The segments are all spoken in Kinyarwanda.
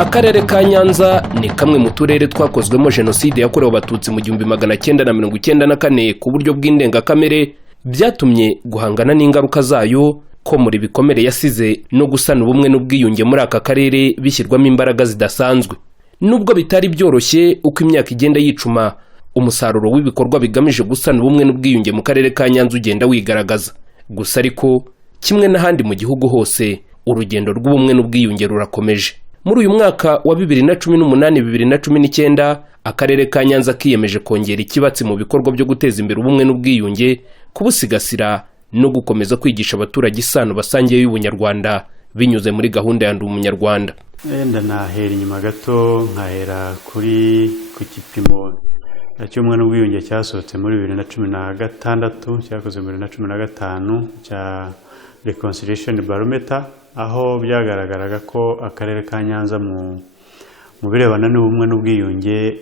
Akarere ka Nyanza ni kamwe mu turere twakozwemo jenoside yakorewe abatutsi mu 1994 ku buryo bw'indengakamere, byatumye guhangana n'ingaruka zayo ko muri bikomere yasize no gusana ubumwe n'ubwiyunge muri aka karere bishyirwamo imbaraga zidasanzwe. Nubwo bitari byoroshye uko imyaka igenda yicuma, umusaruro w'ibikorwa bigamije gusana ubumwe n'ubwiyunge mu karere ka Nyanza ugenda wigaragaza. Gusa ariko kimwe n'ahandi mu gihugu hose, urugendo rw'ubumwe n'ubwiyunge rurakomeje. Muri uyu mwaka wa 2018-2019 akarere ka Nyanza kiyemeje kongera ikibatsi mu bikorwa byo guteza imbere ubumwe n'ubwiyunge, kubusigasira no gukomeza kwigisha abaturage isano basangiye y'ubunyarwanda binyuze muri gahunda ya Ndi Umunyarwanda. Enda nahera inyuma gato nkahera ku gipimo cy'ubumwe n'ubwiyunge cyasohotse muri 2016 cyakozwe muri 2015 cya Reconciliation Barometer, aho byagaragaraga ko akarere ka Nyanza mu birebana n'ubumwe n'ubwiyunge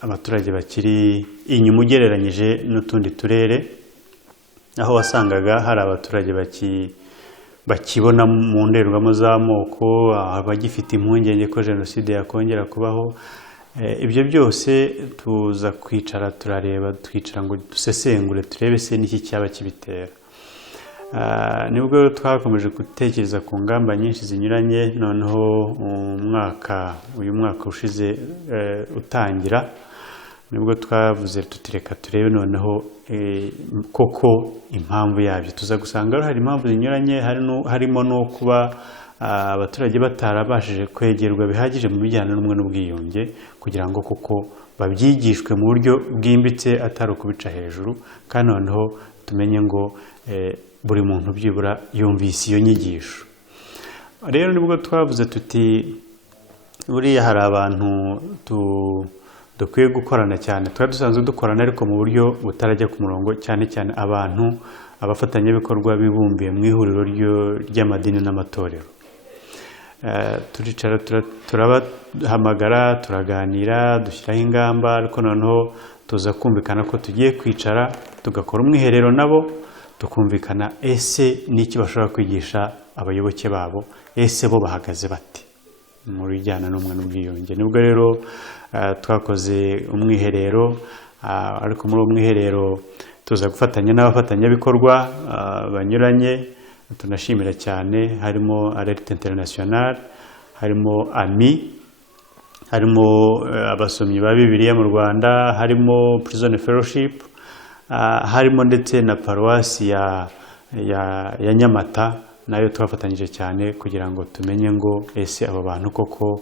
abaturage bakiri inyuma ugereranyije n'utundi turere, aho wasangaga hari abaturage bakibona mu ndorerwamo z'amoko, abagifite impungenge ko jenoside yakongera kubaho. Ibyo byose tuza kwicara turareba, twicara ngo dusesengure turebe se n'iki cyaba kibitera. Nibwo twakomeje gutekereza ku ngamba nyinshi zinyuranye, noneho uyu mwaka ushize utangira nibwo twavuze tutireka turebe noneho koko impamvu yabyo. Tuza gusanga hari impamvu zinyuranye, harimo no kuba abaturage batarabashije kwegerwa bihagije mu bijyana n'ubumwe n'ubwiyunge, kugira ngo koko babyigishwe mu buryo bwimbitse atari ukubica hejuru, kandi noneho tumenye ngo buri muntu byibura yumvise iyo nyigisho. Rero nibwo twavuze tuti buriya hari abantu dukwiye gukorana cyane. Twari dusanzwe dukorana ariko mu buryo butarajya ku murongo, cyane cyane abafatanyabikorwa bibumbiye mu ihuriro ry'amadini n'amatorero. Turicara turabahamagara, turaganira, dushyiraho ingamba, ariko noneho tuza kumvikana ko tugiye kwicara tugakora umwiherero nabo, tukumvikana ese n'iki bashobora kwigisha abayoboke babo, ese bo bahagaze bate mu bijyana n'ubumwe n'ubwiyunge. Nibwo rero twakoze umwiherero, ariko muri uwo mwiherero tuza gufatanya n'abafatanyabikorwa banyuranye. Tunashimira cyane, harimo Alerte International, harimo AMI, harimo abasomyi ba Bibiliya mu Rwanda, harimo Prison Fellowship, harimo ndetse na paruwasi ya Nyamata, nayo twafatanyije cyane kugira ngo tumenye ngo ese aba bantu koko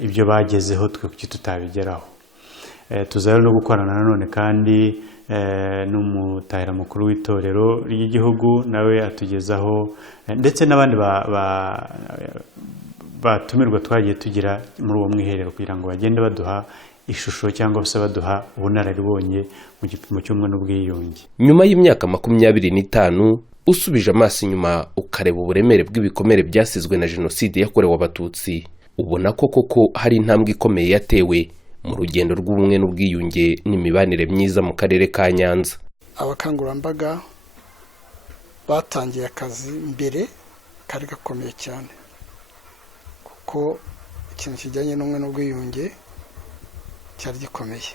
ibyo bagezeho twe kuki tutabigeraho. Tuza no gukorana nanone kandi n'umutahira mukuru w'itorero ry'igihugu, nawe atugezaho, ndetse n'abandi batumirwa twagiye tugira muri uwo mwiherero, kugira ngo bagende baduha ishusho cyangwa se baduha ubunararibonye mu gipimo cy'ubumwe n'ubwiyunge. Nyuma y'imyaka 25 usubije amaso inyuma ukareba uburemere bw'ibikomere byasizwe na jenoside yakorewe abatutsi, ubona ko koko hari intambwe ikomeye yatewe mu rugendo rw'ubumwe n'ubwiyunge n'imibanire myiza mu karere ka Nyanza. Abakangurambaga batangiye akazi mbere kari gakomeye cyane, kuko ikintu kijyanye n'ubumwe n'ubwiyunge cyari gikomeye,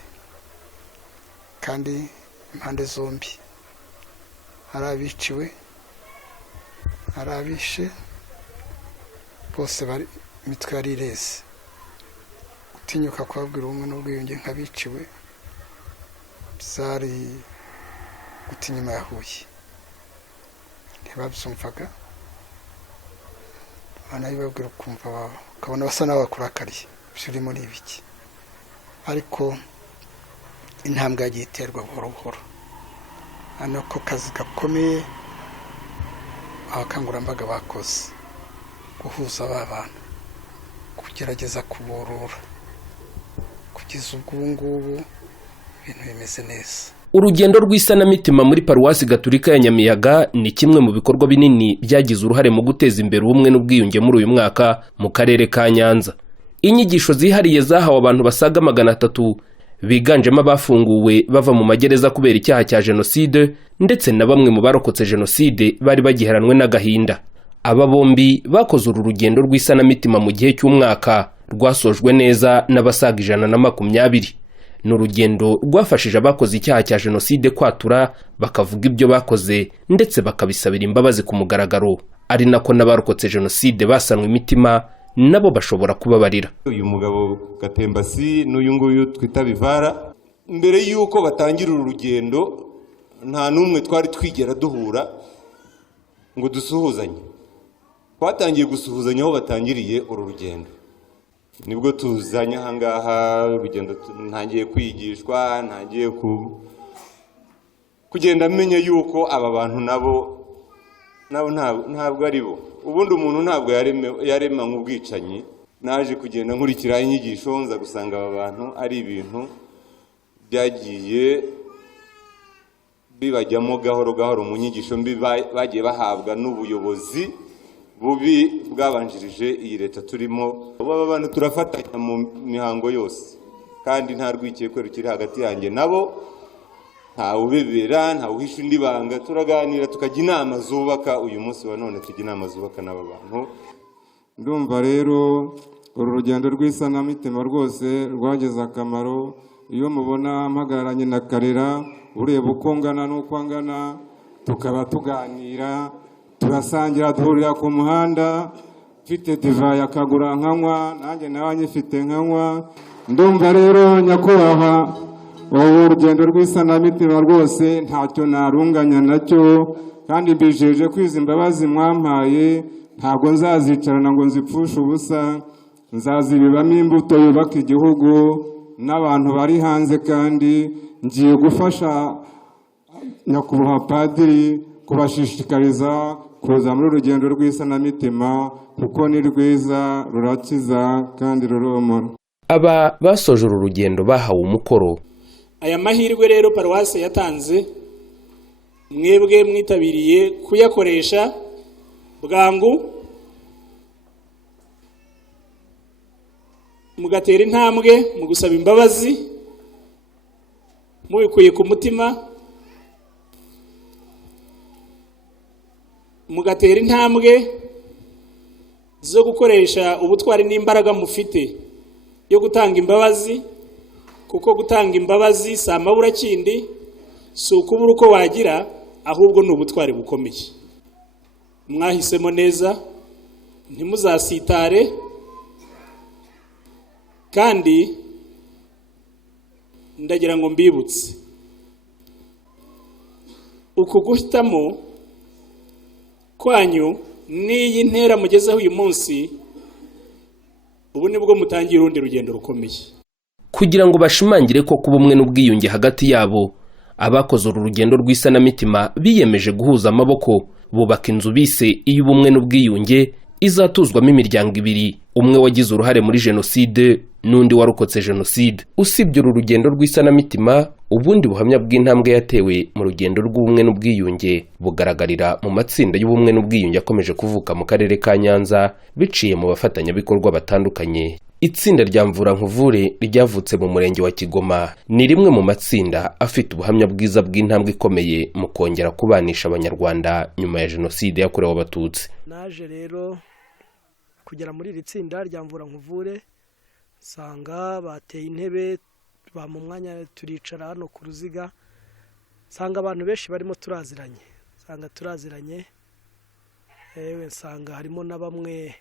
kandi impande zombi hari abiciwe, hari abishe, bose bari imitwe yari ireze. Gutinyuka kubabwira ubumwe n'ubwiyunge nk'abiciwe byari guta inyuma ya Huye, ntibabyumvaga, banabibabwira ukumva ukabona basa n'abakurakariye, biri muri ibiki. Ariko intambwe yagiye iterwa buhoro buhoro. Hano ko kazi gakomeye abakangurambaga bakoze, guhuza abantu, kugerageza kuborora, kugeza ubwo ngubu ibintu bimeze neza. Urugendo rw'isanamitima muri paruwasi Gatulika ya Nyamiyaga ni kimwe mu bikorwa binini byagize uruhare mu guteza imbere ubumwe n'ubwiyunge muri uyu mwaka mu karere ka Nyanza. Inyigisho zihariye zahawe abantu basaga 300 biganjemo abafunguwe bava mu magereza kubera icyaha cya jenoside, ndetse na bamwe mu barokotse jenoside bari bagiharanwe n'agahinda. Aba bombi bakoze uru rugendo rw'isanamitima mu gihe cy'umwaka rwasojwe neza n'abasaga 120. Ni urugendo rwafashije abakoze icyaha cya jenoside kwatura bakavuga ibyo bakoze ndetse bakabisabira imbabazi ku mugaragaro, ari nako n'abarokotse jenoside basanwe imitima nabo bashobora kubabarira. Uyu mugabo Gatembasi n'uyu nguyu twita Bivara, mbere y'uko batangira uru rugendo nta n'umwe twari twigera duhura ngo dusuhuzanye. Twatangiye gusuhuzanya aho batangiriye uru rugendo, nibwo tuzanye ahangaha. Urugendo ntangiye kwigishwa, ntangiye kugenda menya yuko aba bantu nabo ntabwo ari bo. Ubundi umuntu ntabwo yarema nk'ubwicanyi. Naje kugenda nkurikira inyigisho nza gusanga aba bantu ari ibintu byagiye bibajyamo gahoro gahoro mu nyigisho mbi bagiye bahabwa n'ubuyobozi bubi bwabanjirije iyi leta turimo. Aba bantu turafatanya mu mihango yose kandi nta rwikekwe rukiri hagati yanjye nabo, nta ubebera, nta uhisha undi banga. Turaganira tukajya inama zubaka. Uyu munsi wa none tujya inama zubaka n'aba bantu. Ndumva rero uru rugendo rw'isanamitima rwose rwagize akamaro. Iyo mubona mpagararanye na Karera, ureba uko ngana n'uko angana, tukaba tuganira, turasangira, duhurira ku muhanda, mfite divayi akagura nkanywa, nanjye nawe nyifite nkanywa. Ndumva rero nyakubahwa, ubu rugendo rw'isanamitima rwose ntacyo narunganya nacyo, kandi mbijeje kwiza imbabazi mwampaye ntabwo nzazicarana ngo nzipfushe ubusa. Nzazibibamo imbuto yubaka igihugu n'abantu bari hanze, kandi ngiye gufasha nyakubahwa Padiri kubashishikariza kuza muri urugendo rw'isanamitima kuko ni rwiza, rurakiza kandi ruromora. Aba basoje uru rugendo bahawe umukoro. Aya mahirwe rero Paruwasi yatanze, mwebwe mwitabiriye kuyakoresha bwangu, mugatera intambwe mu gusaba imbabazi mubikuye ku mutima, mugatera intambwe zo gukoresha ubutwari n'imbaraga mufite yo gutanga imbabazi, kuko gutanga imbabazi si amaburakindi, si ukubura uko wagira, ahubwo ni ubutwari bukomeye. Mwahisemo neza, ntimuzasitare, kandi ndagira ngo mbibutse uku guhitamo kwanyu n'iyi ntera mugezeho uyu munsi, ubu nibwo mutangira urundi rugendo rukomeye. Kugira ngo bashimangire ko kuba umwe n'ubwiyunge hagati yabo, abakoze uru rugendo rw'isanamitima biyemeje guhuza amaboko bubaka inzu bise iy'ubumwe n'ubwiyunge izatuzwamo imiryango ibiri, umwe wagize uruhare muri jenoside n'undi warokotse jenoside. Usibye uru rugendo rw'isanamitima, ubundi buhamya bw'intambwe yatewe mu rugendo rw'ubumwe n'ubwiyunge bugaragarira mu matsinda y'ubumwe n'ubwiyunge akomeje kuvuka mu karere ka Nyanza biciye mu bafatanyabikorwa batandukanye. Itsinda rya Mvura Nkuvure ryavutse mu murenge wa Kigoma ni rimwe mu matsinda afite ubuhamya bwiza bw'intambwe ikomeye mu kongera kubanisha abanyarwanda nyuma ya jenoside yakorewe abatutsi. Naje rero kugera muri iri tsinda rya Mvura Nkuvure, sanga bateye intebe mu mwanya turicara hano ku ruziga, sanga abantu benshi barimo turaziranye, nsanga harimo na bamwe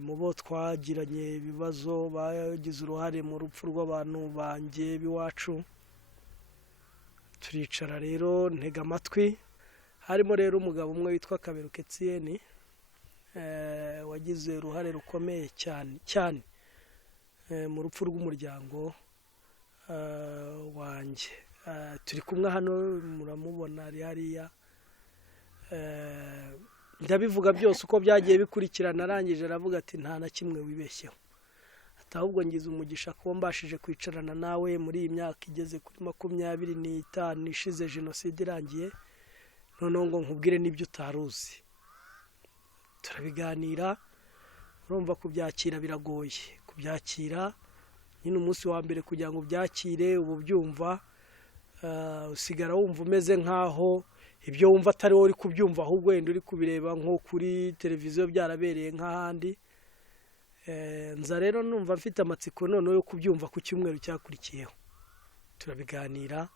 mu bo twagiranye ibibazo bagize uruhare mu rupfu rw'abantu banjye b'iwacu. Turicara rero ntega amatwi, harimo rero umugabo umwe witwa Kaberuka Etienne wagize uruhare rukomeye cyane mu rupfu rw'umuryango wanjye. Turi kumwe hano, muramubona ari hariya. Ndabivuga byose uko byagiye bikurikirana, arangije aravuga ati nta na kimwe wibeshyeho, ahubwo ngize umugisha kuba mbashije kwicarana nawe muri iyi myaka igeze kuri 25 ishize jenoside irangiye, noneho ngo nkubwire n'ibyo utaruzi. Turabiganira, urumva kubyakira biragoye, kubyakira nyine umunsi wa mbere kugira ngo byakire ubu byumva, usigara wumva umeze nkaho ibyo wumva atari wowe uri kubyumva ahubwo wenda uri kubireba nko kuri televiziyo byarabereye nk'ahandi. Nza rero numva mfite amatsiko noneho yo kubyumva ku cyumweru cyakurikiyeho. Turabiganira,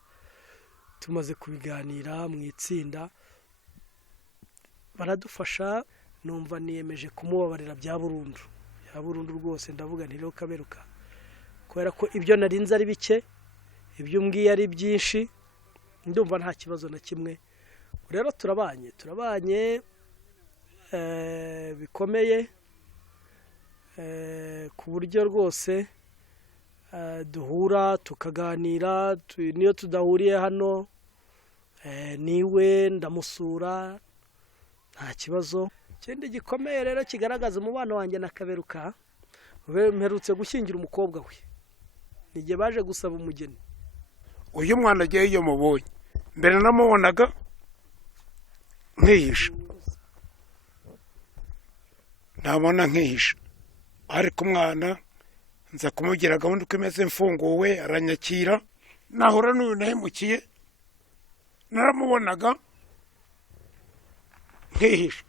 tumaze kubiganira mu itsinda baradufasha, numva niyemeje kumubabarira bya burundu rwose. Ndavuga nti rero Kaberuka, kubera ko ibyo narinze ari bike, ibyo umbwiye ari byinshi, ndumva nta kibazo na kimwe. Rero turabanye bikomeye, ku buryo rwose duhura tukaganira. Niyo tudahuriye hano niwe ndamusura, nta kibazo. Ikindi gikomeye rero kigaragaza umubano wanjye na Kaberuka, mperutse gushyingira umukobwa we, n'igihe baje gusaba umugeni. Uyu mwana agiye iyo mubonye mbere namubonaga nkihisha, nabona nkihisha, ariko umwana nza kumubwira gahunda uko imeze mfunguwe, aranyakira. Nahura n'uyu nahemukiye, naramubonaga nkihisha,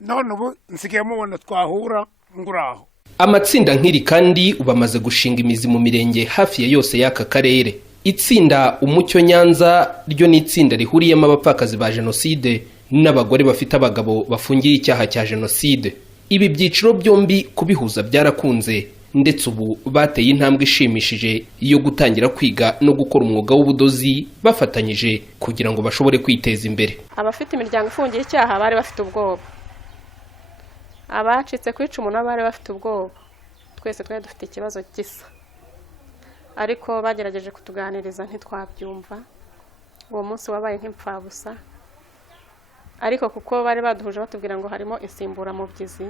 none ubu nsigaye mubona twahura nguraho. Amatsinda nk'iri kandi bamaze gushinga imizi mu mirenge hafi ya yose y'aka karere. Itsinda Umucyo Nyanza ryo ni itsinda rihuriyemo abapfakazi ba jenoside n'abagore bafite abagabo bafungiye icyaha cya jenoside. Ibi byiciro byombi kubihuza byarakunze, ndetse ubu bateye intambwe ishimishije yo gutangira kwiga no gukora umwuga w'ubudozi bafatanyije kugira ngo bashobore kwiteza imbere. Abafite imiryango ifungiye icyaha bari bafite ubwoba, abacitse ku icumu bari bafite ubwoba. Twese twari dufite ikibazo gisa, ariko bagerageje kutuganiriza ntitwabyumva. Uwo munsi wabaye nk'impfabusa, ariko kuko bari baduhuje batubwira ngo harimo insimburamubyizi,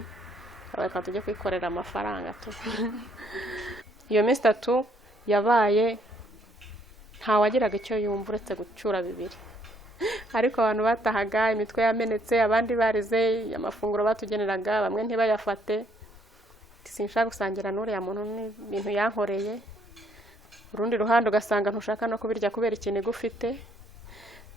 reka tujye kwikorera amafaranga tu. Iyo minsi 3 yabaye ntawagiraga icyo yumva uretse gucyura bibiri, ariko abantu batahaga imitwe yamenetse, abandi barize amafunguro batugeneraga, bamwe ntibayafate. Sinshaka gusangira n'uriya muntu n'ibintu yankoreye. Urundi ruhande ugasanga ntushaka no kubirya kubera ikintu gufite.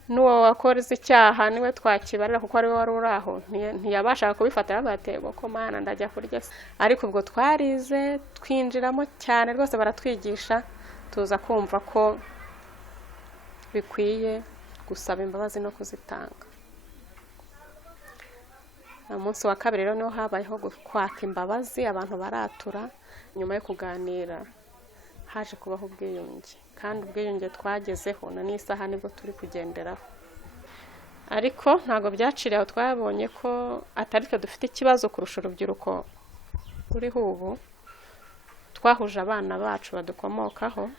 N'uwo wakoze icyaha niwe twakibarira kuko ari we wari uraho, ntiyabashaka kubifatira batego ko mana ndajya kurya. Ariko ubwo twarize twinjiramo cyane rwose, baratwigisha, tuza kumva ko bikwiye gusaba imbabazi no kuzitanga. Umunsi wa kabiri rero niho habayeho kwaka imbabazi, abantu baratura. Nyuma yo kuganira haje kubaho ubwiyunge, kandi ubwiyunge twagezeho na n'isaha nibwo turi kugenderaho. Ariko ntago byaciriye aho, twabonye ko atari twe dufite ikibazo kurusha urubyiruko ruriho ubu. Twahuje abana bacu badukomokaho,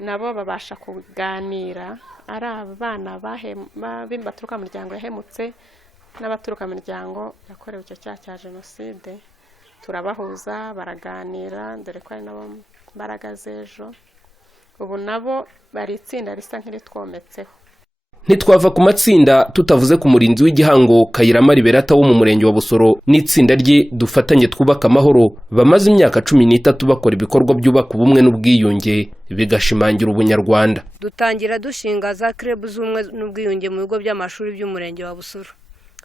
nabo babasha kuganira, ari abana baturuka mu miryango yahemutse n'abaturuka mu miryango yakorewe icyo cyaha cya jenoside. Turabahuza, baraganira, dore ko ari nabo mbaraga z'ejo. Ubu nabo bari itsinda risa nk'iritwometseho. Ntitwava ku matsinda tutavuze ku murinzi w'igihango Kayirama Liberata wo mu murenge wa Busoro n'itsinda rye Dufatanye Twubaka Amahoro, bamaze imyaka 13 bakora ibikorwa byubaka ubumwe n'ubwiyunge bigashimangira ubunyarwanda. Dutangira dushinga za club z'umwe n'ubwiyunge mu bigo by'amashuri by'umurenge wa Busoro.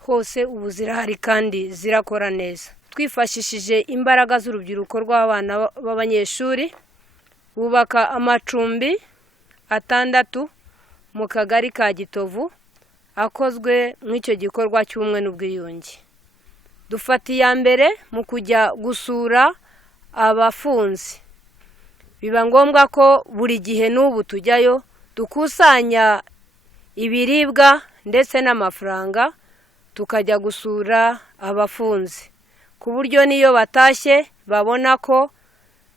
Hose ubu zirahari kandi zirakora neza. Twifashishije imbaraga z'urubyiruko rw'abana b'abanyeshuri, bubaka amacumbi 6 mu kagari ka Gitovu akozwe mw'icyo gikorwa cy'umwe n'ubwiyunge. Dufatiye mbere mu kujya gusura abafunzi. Biba ngombwa ko buri gihe n'ubu tujyayo dukusanya ibiribwa ndetse n'amafaranga tukajya gusura abafunzi, ku buryo niyo batashye babona ko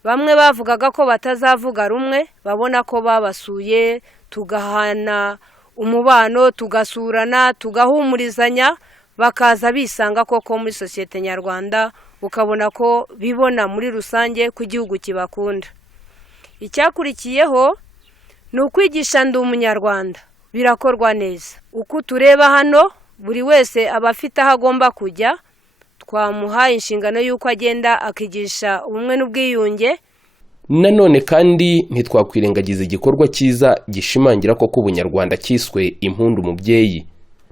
bamwe bavugaga ko batazavuga rumwe, babona ko babasuye, tugahana umubano, tugasurana, tugahumurizanya, bakaza bisanga koko muri sosiyete nyarwanda, ukabona ko bibona muri rusange ku gihugu kibakunda. Icyakurikiyeho ni ukwigisha ndi umunyarwanda, birakorwa neza. Uko tureba hano, buri wese aba afite aho agomba kujya, twamuhaye inshingano y'uko agenda akigisha ubumwe n'ubwiyunge. nanone kandi ntitwakwirengagiza igikorwa cyiza gishimangira ko ubunyarwanda cyiswe impundu mubyeyi.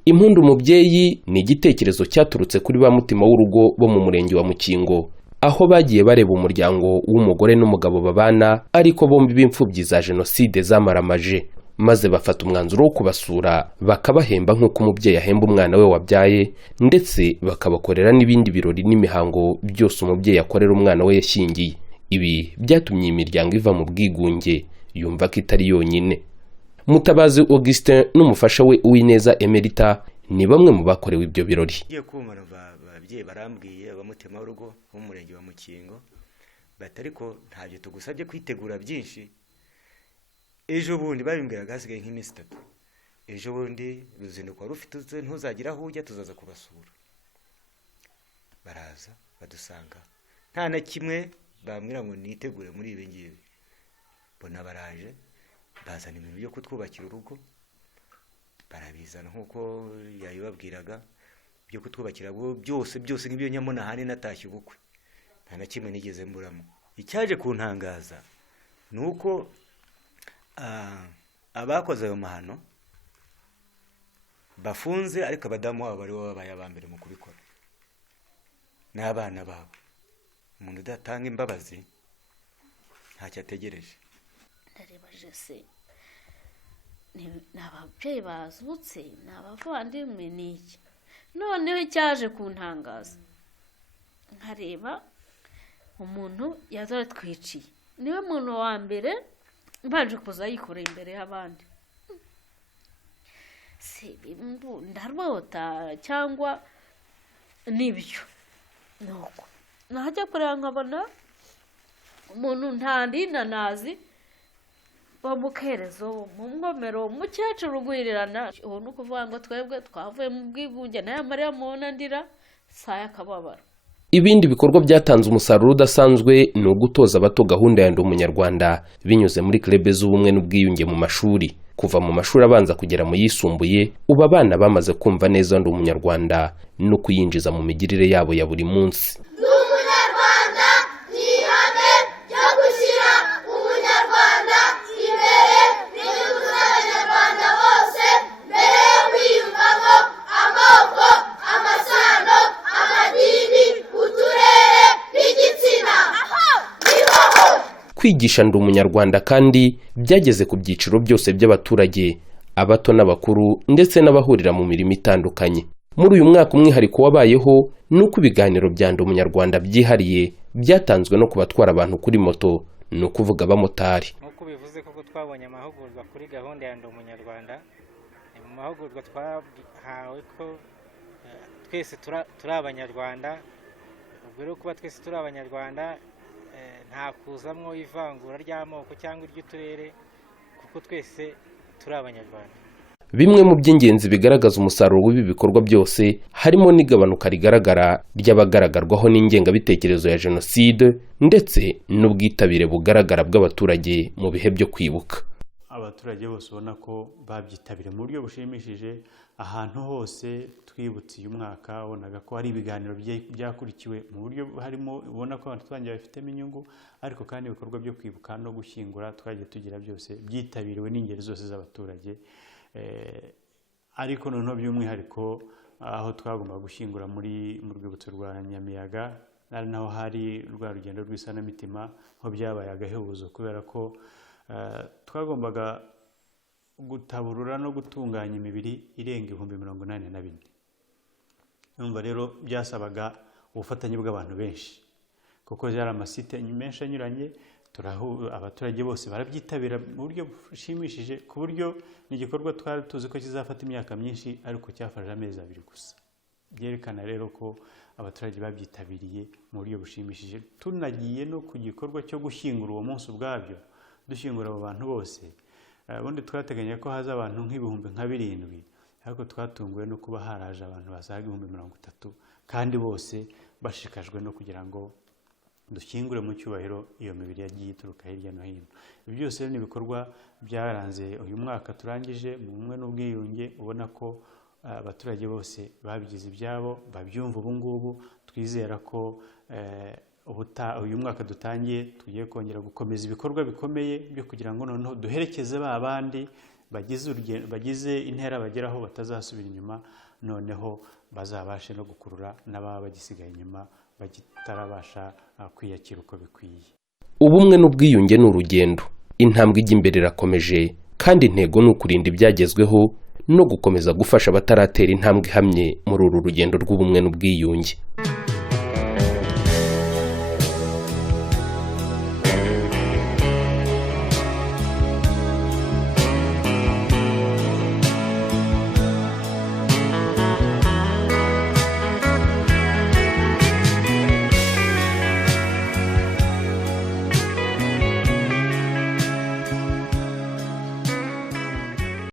Impundu mubyeyi ni igitekerezo cyaturutse kuri ba mutima w'urugo bo mu murenge wa Mukingo, aho bagiye bareba umuryango w'umugore n'umugabo babana ariko bombi b'imfubyi za jenoside zamaramaje, maze bafata umwanzuro wo kubasura bakabahemba nk'uko umubyeyi ahemba umwana we wabyaye, ndetse bakabakorera n'ibindi birori n'imihango byose umubyeyi akorera umwana we yashyingiye. Ibi byatumye imiryango iva mu bwigunge yumva ko itari yonyine. Mutabazi Augustin n'umufasha we Uwineza Emerita ni bamwe mu bakorewe ibyo birori. Ababyeyi barambwiye abamutema w'urugo bo mu murenge wa Mukingo batariko ntabyo tugusabye kwitegura byinshi. Ejo bundi babimbwiraga hasigaye nk'iminsi 3. Ejo bundi ruzinduko rufite ntuzagira aho ujya, tuzaza kubasura. Baraza badusanga nta na kimwe bambwira ngo nitegure muri ibi ngibi. Bona baraje bazana ibintu byo kutwubakira urugo, barabizana nk'uko yabibabwiraga byo kutwubakira byose nk'ibyo nyamuna hane natashye ubukwe, nta na kimwe nigeze mburamo. Icyaje kuntangaza nuko abakoze ayo mahano bafunze, ariko abadamu babo bari babaye abambere mu kubikora n'abana babo. Umuntu udatanga imbabazi ntacyo ategereje. Ndarebaje se ni ababyeyi bazutse, ni abavandimwe, n'iki. Noneho icyaje kuntangaza nkareba umuntu yazatwiciye, niwe muntu wa mbere mbanje kuza yikoreye imbere y'abandi. Si ndarota cyangwa nibyo nuko najya kureba nkabona umuntu ntandina nazi bamukerezo mu ngomero, umukecuru ugwirirana. Ubu ni ukuvuga ngo twebwe twavuye mu bwigunge nayo Mariya mubona ndira saya akababara. Ibindi bikorwa byatanze umusaruro udasanzwe ni ugutoza abato gahunda ya Ndi Umunyarwanda binyuze muri club z'ubumwe n'ubwiyunge mu mashuri. Kuva mu mashuri abanza kugera mu yisumbuye, ubu abana bamaze kumva neza Ndi Umunyarwanda no kuyinjiza mu migirire yabo ya buri munsi. Kwigisha Ndi Umunyarwanda kandi byageze ku byiciro byose by'abaturage, abato n'abakuru ndetse n'abahurira mu mirimo itandukanye. Muri uyu mwaka umwihariko wabayeho nuko ibiganiro bya Ndi Umunyarwanda byihariye byatanzwe no kubatwara abantu kuri moto, ni ukuvuga abamotari. Nk'uko bivuze ko twabonye amahugurwa kuri gahunda ya Ndi Umunyarwanda, mu mahugurwa twahawe ko twese turi abanyarwanda. Ubwo rero kuba twese turi abanyarwanda nta kuzamwo ivangura ry'amoko cyangwa iry'uturere, kuko twese turi abanyarwanda. Bimwe mu by'ingenzi bigaragaza umusaruro w'ibi bikorwa byose harimo n'igabanuka rigaragara ry'abagaragarwaho n'ingengabitekerezo ya jenoside, ndetse n'ubwitabire bugaragara bw'abaturage mu bihe byo kwibuka. Abaturage bose ubona ko babyitabira mu buryo bushimishije. Ahantu hose twibutse uyu mwaka ubonaga ko hari ibiganiro byakurikiwe mu buryo harimo, ubona ko abantu twangiye bafitemo inyungu, ariko kandi ibikorwa byo kwibuka no gushyingura twagiye tugira byose byitabiriwe n'ingeri zose z'abaturage. Ariko noneho by'umwihariko aho twagomba gushyingura mu rwibutso rwa Nyamiyaga, ari naho hari rwa rugendo rw'isanamitima, ho byabaye agahebuzo kubera ko twagombaga gutaburura no gutunganya imibiri irenga 84,000. Numva rero byasabaga ubufatanye bw'abantu benshi, kuko yari amasite menshi anyuranye. Abaturage bose barabyitabira mu buryo bushimishije, ku buryo n'igikorwa twari tuzi ko kizafata imyaka myinshi ariko cyafashe amezi 2 gusa. Byerekana rero ko abaturage babyitabiriye mu buryo bushimishije. Tunagiye no ku gikorwa cyo gushyingura uwo munsi ubwabyo, dushyingura abo bantu bose. Ubundi twateganya ko haza abantu nk'ibihumbi 7, ariko twatunguwe no kuba haraje abantu basaga 30,000, kandi bose bashikajwe no kugira ngo dushyingure mu cyubahiro iyo mibiri yagiye ituruka hirya no hino. Ibi byose ni ibikorwa byaranze uyu mwaka turangije mu bumwe n'ubwiyunge. Ubona ko abaturage bose babigize ibyabo, babyumva ubu ngubu. Twizera ko uyu mwaka dutangiye tugiye kongera gukomeza ibikorwa bikomeye byo kugira ngo noneho duherekeze ba bandi bagize intera bageraho batazasubira inyuma, noneho bazabashe no gukurura n'ababa bagisigaye inyuma bagitarabasha kwiyakira uko bikwiye. Ubumwe n'ubwiyunge ni urugendo, intambwe ijya imbere irakomeje, kandi intego ni ukurinda ibyagezweho no gukomeza gufasha abataratera intambwe ihamye muri uru rugendo rw'ubumwe n'ubwiyunge.